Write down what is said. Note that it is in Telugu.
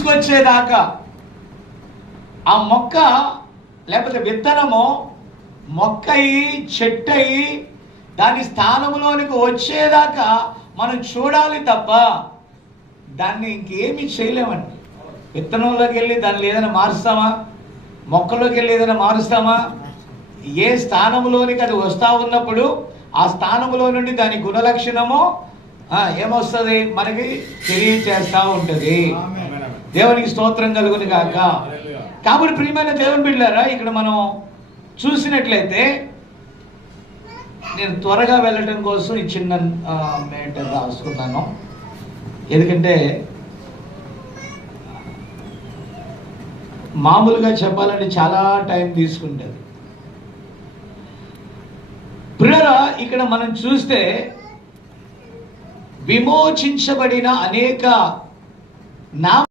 తీసుకొచ్చేదాకా ఆ మొక్క లేకపోతే విత్తనము మొక్కయి చెట్టయి దాని స్థానంలోనికి వచ్చేదాకా మనం చూడాలి తప్ప దాన్ని ఇంకేమీ చేయలేమండి. విత్తనంలోకి వెళ్ళి దాన్ని ఏదైనా మారుస్తామా? మొక్కలోకి వెళ్ళి ఏదైనా మారుస్తామా? ఏ స్థానంలోనికి అది వస్తూ ఉన్నప్పుడు ఆ స్థానంలో నుండి దాని గుణలక్షణము ఏమొస్తుంది మనకి తెలియచేస్తూ ఉంటుంది. దేవునికి స్తోత్రం కలుగును గాక. కాబట్టి ప్రియమైన దేవుని బిడ్డలారా, ఇక్కడ మనం చూసినట్లయితే నేను త్వరగా వెళ్ళటం కోసం ఈ చిన్న మేటర్ రాసుకున్నాను. ఎందుకంటే మామూలుగా చెప్పాలంటే చాలా టైం తీసుకుంటుంది. ప్రియరా, ఇక్కడ మనం చూస్తే విమోచించబడిన అనేక